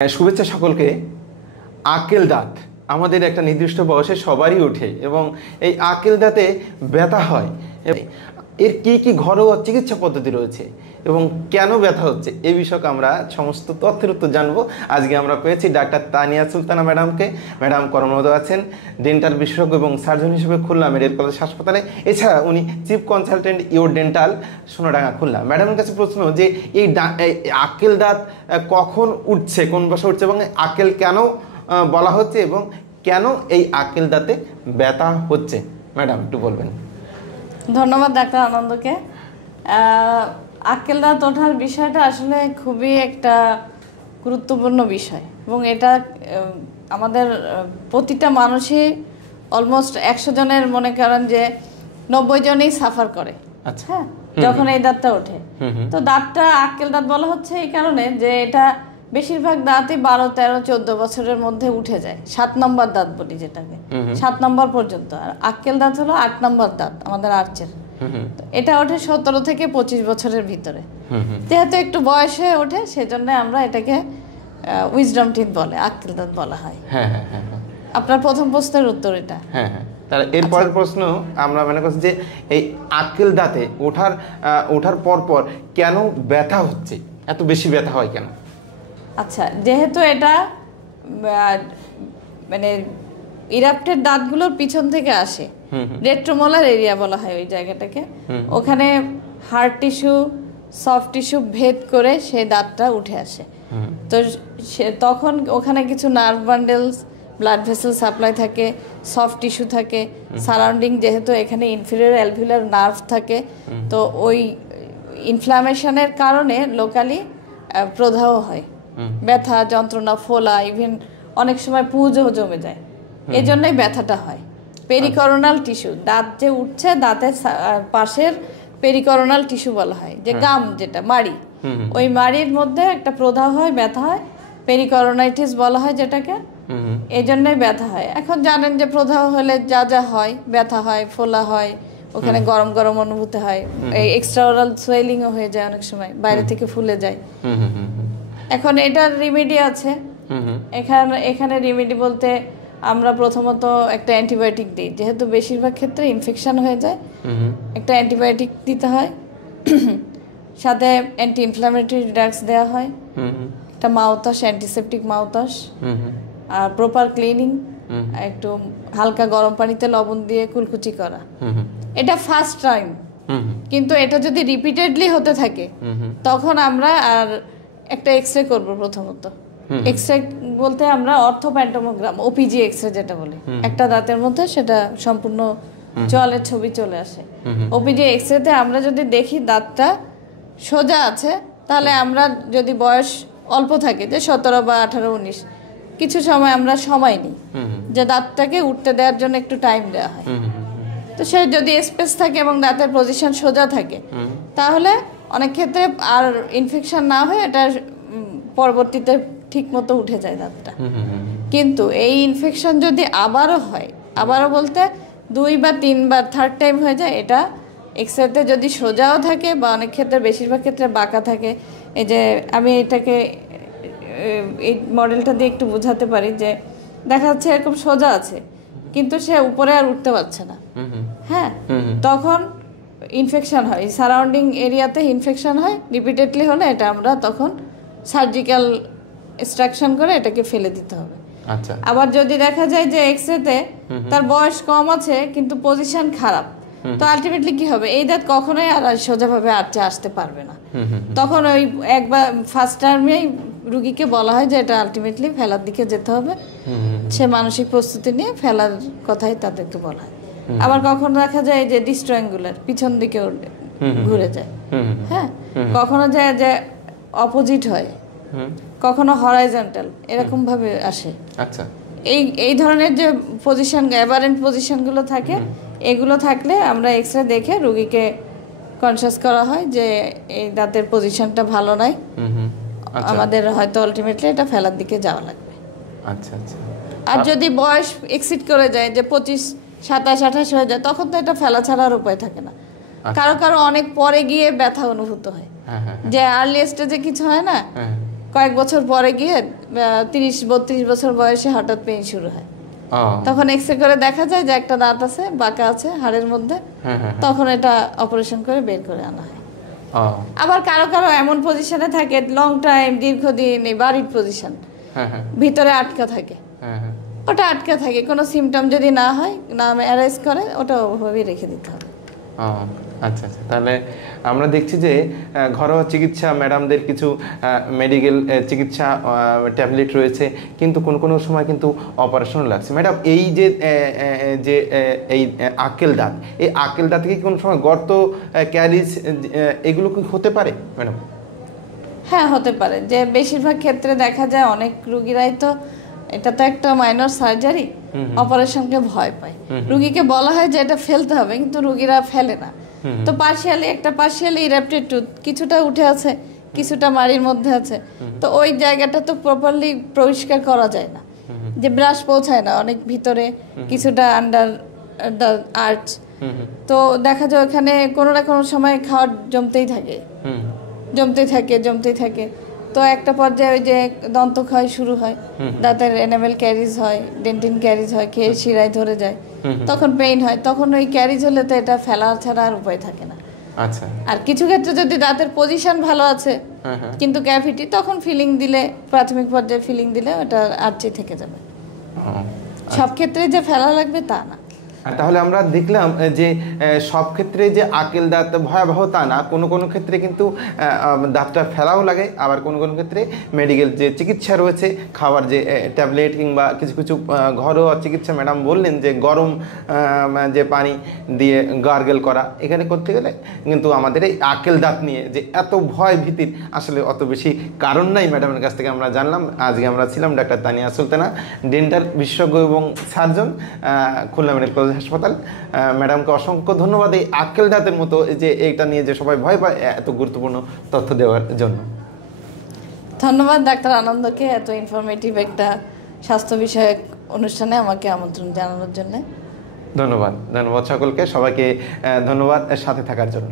শুভেচ্ছা সকলকে। আক্কেল দাঁত আমাদের একটা নির্দিষ্ট বয়সে সবারই ওঠে এবং এই আক্কেল দাঁতে ব্যথা হয়। এর কি কি ঘরোয়া চিকিৎসা পদ্ধতি রয়েছে এবং কেন ব্যথা হচ্ছে এই বিষয়কে আমরা সমস্ত তথ্যের উত্তর জানবো। আজকে আমরা পেয়েছি ডাক্তার তানিয়া সুলতানা ম্যাডামকে। ম্যাডাম কর্মরত আছেন ডেন্টাল বিশেষজ্ঞ এবং সার্জন হিসেবে খুলনা মেডিকেল কলেজ হাসপাতালে। এছাড়া উনি chief consultant your dental Sonadanga Khulna. ম্যাডামের কাছে প্রশ্ন যে এই আক্কেল দাঁত কখন উঠছে, কোন বয়সে উঠছে এবং আক্কেল কেন বলা হচ্ছে এবং কেন এই আক্কেল দাঁতে ব্যথা হচ্ছে, ম্যাডাম একটু বলবেন। ধন্যবাদ ডাক্তার আনন্দকে। আক্কেল দাঁত ওঠার বিষয়টা আসলে খুবই একটা গুরুত্বপূর্ণ বিষয় এবং এটা আমাদের প্রতিটা মানুষই অলমোস্ট 100 জনের মনে করেন যে 90 জনই সাফার করে। আচ্ছা, হ্যাঁ, যখন এই দাঁতটা ওঠে। তো দাঁতটা আক্কেল দাঁত বলা হচ্ছে এই কারণে যে এটা বেশিরভাগ দাঁতই 12, 13, 14 বছরের মধ্যে উঠে যায়। 7 নম্বর দাঁত বলি যেটাকে, 7 নম্বর পর্যন্ত। আর আক্কেল দাঁত হলো 8 নম্বর দাঁত আমাদের আর্চের। এটা ওঠে 17 থেকে 25 বছরের ভিতরে। যেহেতু একটু বয়সে ওঠে সেজন্য আমরা এটাকে উইজডম টিথ বলে, আক্কেল দাঁত বলা হয়। হ্যাঁ হ্যাঁ হ্যাঁ, আপনার প্রথম প্রশ্নের উত্তর এটা। হ্যাঁ হ্যাঁ। তাহলে এরপরের প্রশ্ন আমরা মনে করছি যে এই আক্কেল দাঁতে ওঠার পর কেন ব্যথা হচ্ছে, এত বেশি ব্যথা হয় কেন? আচ্ছা, যেহেতু এটা মানে ইরাপ্টেড দাঁতগুলোর পিছন থেকে আসে, রেট্রোমোলার এরিয়া বলা হয় ওই জায়গাটাকে। ওখানে হার্ড টিস্যু, সফট টিস্যু ভেদ করে সেই দাঁতটা উঠে আসে। তো তখন ওখানে কিছু nerve bundles, blood vessel supply থাকে, সফট টিস্যু থাকে সারাউন্ডিং। যেহেতু এখানে ইনফিরিয়র অ্যালভিউলার নার্ভ থাকে, তো ওই ইনফ্লামেশনের কারণে লোকালি প্রদাহ হয়, ব্যথা, যন্ত্রণা, ফোলা, ইভেন অনেক সময় পুঁজও জমে যায়। এই জন্যই ব্যথাটা হয়। পেরিকরোনাল টিস্যু, দাঁত যে উঠছে দাঁতের পাশের পেরিকরোনাল টিস্যু বলা হয়, যে গাম যেটা মাড়ি, ওই মাড়ির মধ্যে একটা প্রদাহ হয়, ব্যথা হয়, পেরিকরোনাইটিস বলা হয় যেটাকে। এই জন্যই ব্যথা হয়। এখন জানেন যে প্রদাহ হলে যা যা হয়, ব্যথা হয়, ফোলা হয়, ওখানে গরম গরম অনুভূতি হয়, এই এক্সট্রা ওরাল সোয়েলিংও হয়ে যায়, অনেক সময় বাইরে থেকে ফুলে যায়। এখন এটার রিমেডি আছে। এখানে রিমেডি বলতে আমরা প্রথমত একটা অ্যান্টিবায়োটিক দিই, যেহেতু বেশিরভাগ ক্ষেত্রে ইনফেকশন হয়ে যায়, একটা অ্যান্টিবায়োটিক দিতে হয়। সাথে অ্যান্টি ইনফ্লামেটরি ড্রাগস দেওয়া হয়, একটা মাউথওয়াশ, অ্যান্টিসেপটিক মাউথওয়াশ, আর প্রপার ক্লিনিং, একটু হালকা গরম পানিতে লবণ দিয়ে কুলকুচি করা। এটা ফার্স্ট টাইম, কিন্তু এটা যদি রিপিটেডলি হতে থাকে তখন আমরা আর একটা এক্সরে করবো। প্রথমত এক্সরে বলতে আমরা অর্থোপ্যান্টোমোগ্রাম, ওপিজি এক্সরে যেটা বলি, একটা দাঁতের মধ্যে সেটা সম্পূর্ণ চোয়ালের ছবি চলে আসে। ওপিজি এক্সরেতে আমরা যদি দেখি দাঁতটা সোজা আছে, তাহলে আমরা যদি বয়স অল্প থাকে, যে 17 বা 18, 19, কিছু সময় আমরা সময় নিই যে দাঁতটাকে উঠতে দেওয়ার জন্য একটু টাইম দেওয়া হয়। তো সে যদি স্পেস থাকে এবং দাঁতের পজিশন সোজা থাকে, তাহলে অনেক ক্ষেত্রে আর ইনফেকশন না হয়ে এটা পরবর্তীতে ঠিক মতো উঠে যায় দাঁতটা। কিন্তু এই ইনফেকশন যদি আবারও হয়, আবারও বলতে 2 বা 3 বার, থার্ড টাইম হয়ে যায়, এটা এক্সরেতে যদি সোজাও থাকে বা অনেক ক্ষেত্রে, বেশিরভাগ ক্ষেত্রে বাঁকা থাকে। এই যে আমি এটাকে এই মডেলটা দিয়ে একটু বোঝাতে পারি, যে দেখা যাচ্ছে এরকম সোজা আছে কিন্তু সে উপরে আর উঠতে পারছে না। হ্যাঁ, তখন ইনফেকশন হয়, সারাউন্ডিং এরিয়াতে ইনফেকশন হয়। রিপিটেডলি হলে এটা আমরা তখন সার্জিক্যাল এক্সট্রাকশন করে এটাকে ফেলে দিতে হবে। আচ্ছা। আবার যদি দেখা যায় যে এক্সরেতে তার বয়স কম আছে কিন্তু পজিশন খারাপ, তো আলটিমেটলি কি হবে, এই দাঁত কখনোই আর সোজাভাবে আর্চে আসতে পারবে না। তখন ওই একবার ফার্স্ট টার্মেই রুগীকে বলা হয় যে এটা আলটিমেটলি ফেলার দিকে যেতে হবে। সে মানসিক প্রস্তুতি নিয়ে ফেলার কথাই তাদেরকে বলা হয়। আবার কখনো দেখা যায় যে ডিস্ট্রায়াঙ্গুলার, পিছন দিকে ঘুরে যায়। হ্যাঁ, কখনো যায় যে অপোজিট হয়, কখনো হরাইজন্টাল, এরকম ভাবে আসে। আচ্ছা, এই ধরনের যে পজিশন, অ্যাবারেন্ট পজিশনগুলো থাকে, এগুলো থাকলে আমরা এক্সরে দেখে রুগীকে কনসিয়াস করা হয় যে এই দাঁতের পজিশনটা ভালো নাই, আমাদের হয়তো আলটিমেটলি এটা ফেলার দিকে যাওয়া লাগবে। আচ্ছা আচ্ছা। আর যদি বয়স এক্সিড করে যায়, যে 25, 27, 28 হয়ে যায়, তখন তো এটা ফেলা ছাড়ার উপায় থাকে না। কারো কারো অনেক পরে গিয়ে ব্যথা অনুভূত হয়, যে আর্লি স্টেজে কিছু হয় না, কয়েক বছর পরে গিয়ে 30-32 বছর বয়সে হঠাৎ পেইন শুরু হয়। তখন এক্সরে করে দেখা যায় যে একটা দাঁত আছে, বাঁকা আছে হাড়ের মধ্যে। তখন এটা অপারেশন করে বের করে আনা হয়। আবার কারো কারো এমন পজিশনে থাকে লং টাইম, দীর্ঘদিন এই বাড়ির পজিশন, ভিতরে আটকা থাকে, ওটা আটকা থাকে। কোনো সিমটম যদি না হয়, না অ্যারাইজ করে, ওটা ওভাবেই রেখে দিতে হবে। আচ্ছা আচ্ছা, তাহলে আমরা দেখছি যে ঘরোয়া চিকিৎসা, ম্যাডামদের কিছু মেডিকেল চিকিৎসা ট্যাবলেট রয়েছে, কিন্তু কোনো সময় কিন্তু অপারেশন লাগছে। ম্যাডাম, এই যে এই আক্কেল দাঁত, এই আক্কেল দাঁতে কি কোনো সময় গর্ত, ক্যারিজ এগুলো কি হতে পারে ম্যাডাম? হ্যাঁ, হতে পারে। যে বেশিরভাগ ক্ষেত্রে দেখা যায় অনেক রুগীরাই তো, এটা তো একটা মাইনর সার্জারি, অপারেশনকে ভয় পায়। রুগীকে বলা হয় যে এটা ফেলতে হবে, কিন্তু রুগীরা ফেলে না। তো পার্শিয়ালি ইরাপ্টেড টুথ, কিছুটা উঠে আছে, কিছুটা মাড়ির মধ্যে আছে। তো ওই জায়গাটা তো প্রপারলি পরিষ্কার করা যায় না, যে ব্রাশ পৌঁছায় না অনেক ভিতরে, কিছুটা আন্ডার দ্য আর্চ। তো দেখা যায় ওখানে কোনো না কোনো সময় খাওয়ার জমতেই থাকে। তো একটা পর্যায়ে ওই যে দন্তক্ষয় শুরু হয়, দাঁতের এনামেল ক্যারিজ হয়, ডেন্টিন ক্যারিজ হয়, খেয়ে শিরায় ধরে যায়, তখন পেইন হয়। তখন ওই ক্যারিজ হলে তো এটা ফেলা ছাড়া আর উপায় থাকে না। আচ্ছা। আর কিছু ক্ষেত্রে যদি দাঁতের পজিশন ভালো আছে কিন্তু ক্যাভিটি, তখন ফিলিং দিলে, প্রাথমিক পর্যায়ে ফিলিং দিলে ওটা আর্চে থেকে যাবে। সব ক্ষেত্রে যে ফেলা লাগবে তা না। তাহলে আমরা দেখলাম যে সব ক্ষেত্রে যে আক্কেল দাঁত ভয়াবহ তা না, কোনো ক্ষেত্রে কিন্তু দাঁতটা ফেলাও লাগে, আবার কোনো ক্ষেত্রে মেডিকেল যে চিকিৎসা রয়েছে, খাবার যে ট্যাবলেট কিংবা কিছু ঘরোয়া চিকিৎসা, ম্যাডাম বললেন যে গরম যে পানি দিয়ে গার্গেল করা, এখানে করতে গেলে কিন্তু আমাদের এই আক্কেল দাঁত নিয়ে যে এত ভয় ভীতির আসলে অত বেশি কারণ নাই। ম্যাডামের কাছ থেকে আমরা জানলাম। আজকে আমরা ছিলাম ডাক্তার তানিয়া সুলতানা, ডেন্টাল বিশেষজ্ঞ এবং সার্জন, খুলনা মেডিকেল কলেজ হাসপাতাল। ম্যাডামকে অসংখ্য ধন্যবাদ এই আক্কেল দাঁতের মতো যে এইটা নিয়ে যে সবাই ভয় পায়, এত গুরুত্বপূর্ণ তথ্য দেওয়ার জন্য। ধন্যবাদ ডাক্তার আনন্দকে এত ইনফরমেটিভ একটা স্বাস্থ্য বিষয়ক অনুষ্ঠানে আমাকে আমন্ত্রণ জানানোর জন্য। ধন্যবাদ সকলকে, সবাইকে ধন্যবাদ সাথে থাকার জন্য।